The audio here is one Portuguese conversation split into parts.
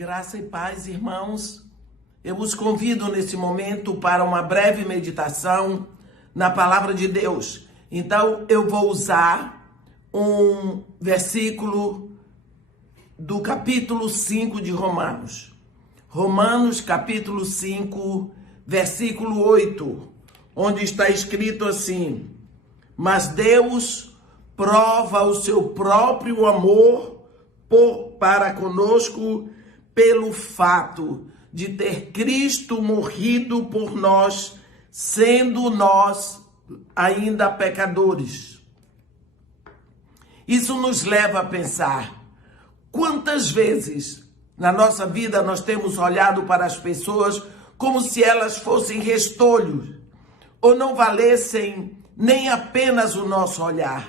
Graça e paz, irmãos. Eu os convido nesse momento para uma breve meditação na palavra de Deus. Então, eu vou usar um versículo do capítulo 5 de Romanos. Romanos, capítulo 5, versículo 8, onde está escrito assim: mas Deus prova o seu próprio amor para conosco pelo fato de ter Cristo morrido por nós, sendo nós ainda pecadores. Isso nos leva a pensar, quantas vezes na nossa vida nós temos olhado para as pessoas como se elas fossem restolhos, ou não valessem nem apenas o nosso olhar.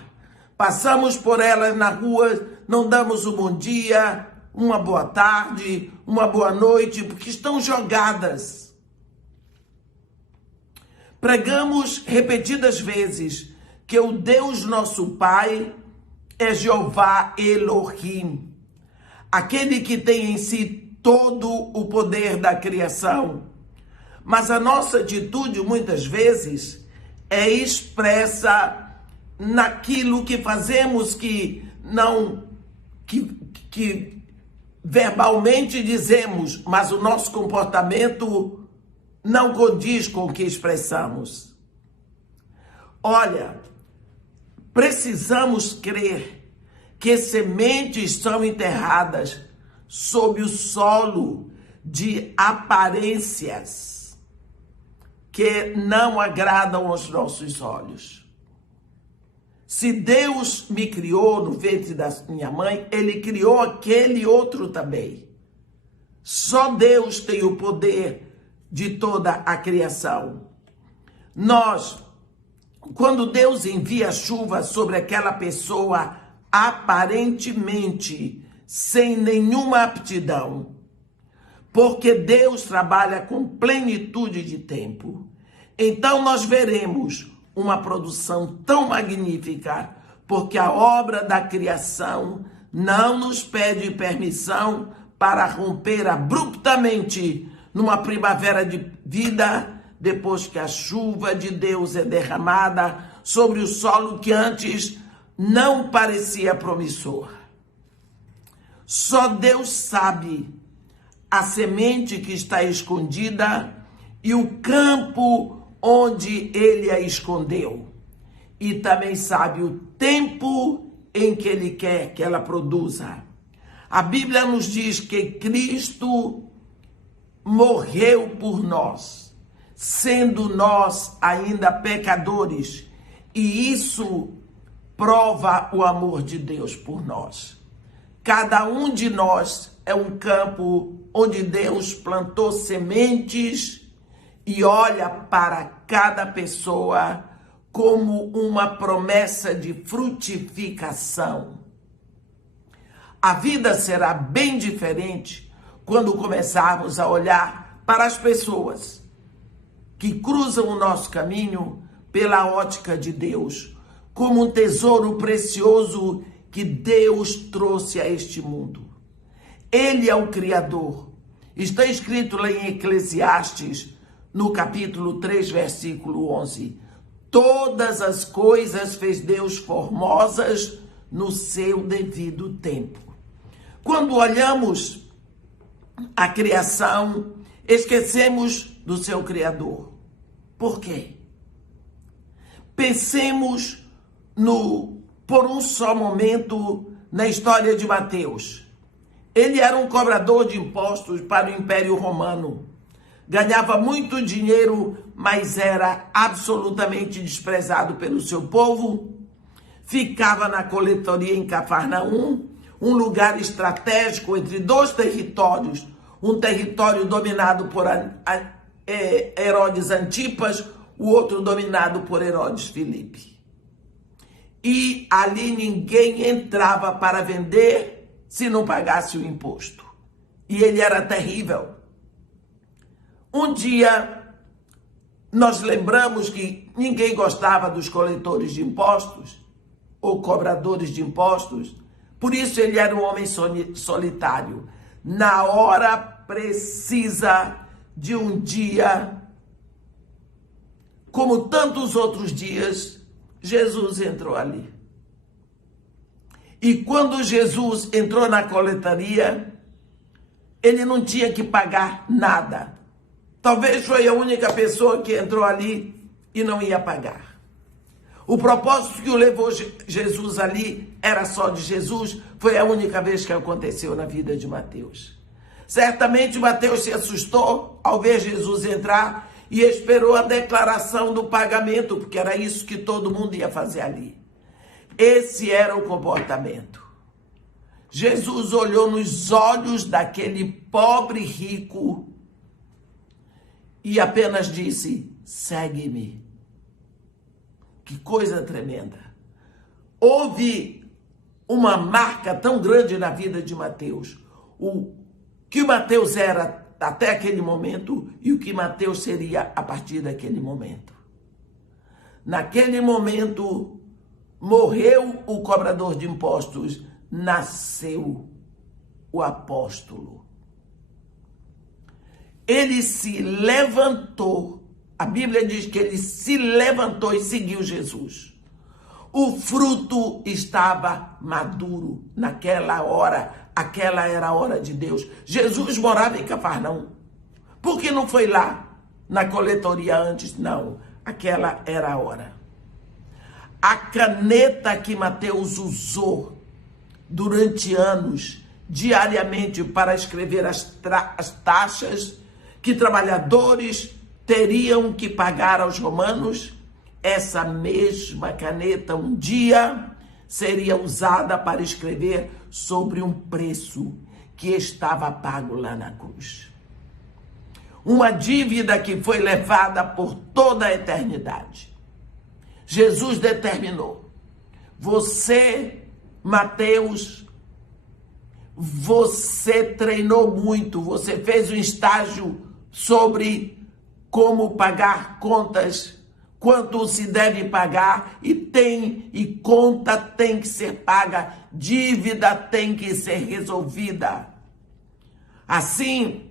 Passamos por elas na rua, não damos um bom dia, uma boa tarde, uma boa noite, porque estão jogadas. Pregamos repetidas vezes que o Deus nosso Pai é Jeová Elohim, aquele que tem em si todo o poder da criação. Mas a nossa atitude, muitas vezes, é expressa naquilo que fazemos que verbalmente dizemos, mas o nosso comportamento não condiz com o que expressamos. Olha, precisamos crer que sementes são enterradas sob o solo de aparências que não agradam aos nossos olhos. Se Deus me criou no ventre da minha mãe, Ele criou aquele outro também. Só Deus tem o poder de toda a criação. Quando Deus envia chuva sobre aquela pessoa, aparentemente sem nenhuma aptidão, porque Deus trabalha com plenitude de tempo, então nós veremos uma produção tão magnífica, porque a obra da criação não nos pede permissão para romper abruptamente numa primavera de vida, depois que a chuva de Deus é derramada sobre o solo que antes não parecia promissor. Só Deus sabe a semente que está escondida e o campo onde Ele a escondeu. E também sabe o tempo em que Ele quer que ela produza. A Bíblia nos diz que Cristo morreu por nós, sendo nós ainda pecadores. E isso prova o amor de Deus por nós. Cada um de nós é um campo onde Deus plantou sementes e olha para cada pessoa como uma promessa de frutificação. A vida será bem diferente quando começarmos a olhar para as pessoas que cruzam o nosso caminho pela ótica de Deus, como um tesouro precioso que Deus trouxe a este mundo. Ele é o Criador. Está escrito lá em Eclesiastes, no capítulo 3, versículo 11. Todas as coisas fez Deus formosas no seu devido tempo. Quando olhamos a criação, esquecemos do seu Criador. Por quê? Pensemos por um só momento na história de Mateus. Ele era um cobrador de impostos para o Império Romano. Ganhava muito dinheiro, mas era absolutamente desprezado pelo seu povo. Ficava na coletoria em Cafarnaum, um lugar estratégico entre dois territórios. Um território dominado por Herodes Antipas, o outro dominado por Herodes Filipe. E ali ninguém entrava para vender se não pagasse o imposto. E ele era terrível. Um dia, nós lembramos que ninguém gostava dos coletores de impostos, ou cobradores de impostos, por isso ele era um homem solitário. na hora precisa de um dia, como tantos outros dias, Jesus entrou ali. E quando Jesus entrou na coletaria, ele não tinha que pagar nada. Talvez foi a única pessoa que entrou ali e não ia pagar. O propósito que o levou Jesus ali era só de Jesus, foi a única vez que aconteceu na vida de Mateus. Certamente Mateus se assustou ao ver Jesus entrar e esperou a declaração do pagamento, porque era isso que todo mundo ia fazer ali. Esse era o comportamento. Jesus olhou nos olhos daquele pobre rico e apenas disse: segue-me. Que coisa tremenda. Houve uma marca tão grande na vida de Mateus. O que Mateus era até aquele momento e o que Mateus seria a partir daquele momento. Naquele momento, morreu o cobrador de impostos, nasceu o apóstolo. Ele se levantou, a Bíblia diz que ele se levantou e seguiu Jesus. O fruto estava maduro naquela hora, aquela era a hora de Deus. Jesus morava em Cafarnaum. Por que não foi lá na coletoria antes? Não, aquela era a hora. A caneta que Mateus usou durante anos, diariamente, para escrever as taxas que trabalhadores teriam que pagar aos romanos, essa mesma caneta um dia seria usada para escrever sobre um preço que estava pago lá na cruz. Uma dívida que foi levada por toda a eternidade. Jesus determinou: você, Mateus, você treinou muito, você fez um estágio sobre como pagar contas, quanto se deve pagar, e conta tem que ser paga, dívida tem que ser resolvida. Assim,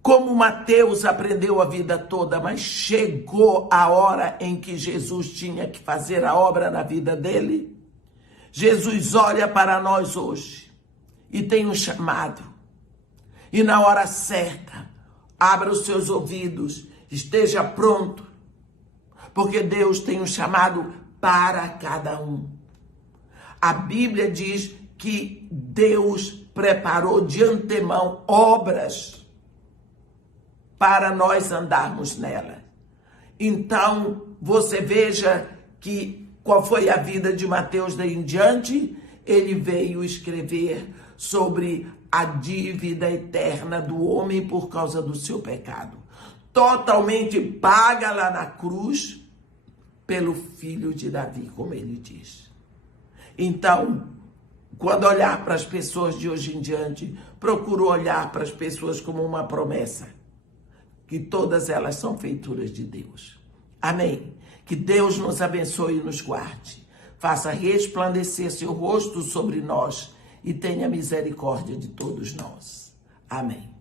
como Mateus aprendeu a vida toda, mas chegou a hora em que Jesus tinha que fazer a obra na vida dele, Jesus olha para nós hoje e tem um chamado. E na hora certa, abra os seus ouvidos, esteja pronto, porque Deus tem um chamado para cada um. A Bíblia diz que Deus preparou de antemão obras para nós andarmos nela. Então, você veja que qual foi a vida de Mateus daí em diante? Ele veio escrever sobre a dívida eterna do homem por causa do seu pecado. Totalmente paga lá na cruz pelo filho de Davi, como ele diz. Então, quando olhar para as pessoas de hoje em diante, procuro olhar para as pessoas como uma promessa, que todas elas são feituras de Deus. Amém. Que Deus nos abençoe e nos guarde. Faça resplandecer seu rosto sobre nós e tenha misericórdia de todos nós. Amém.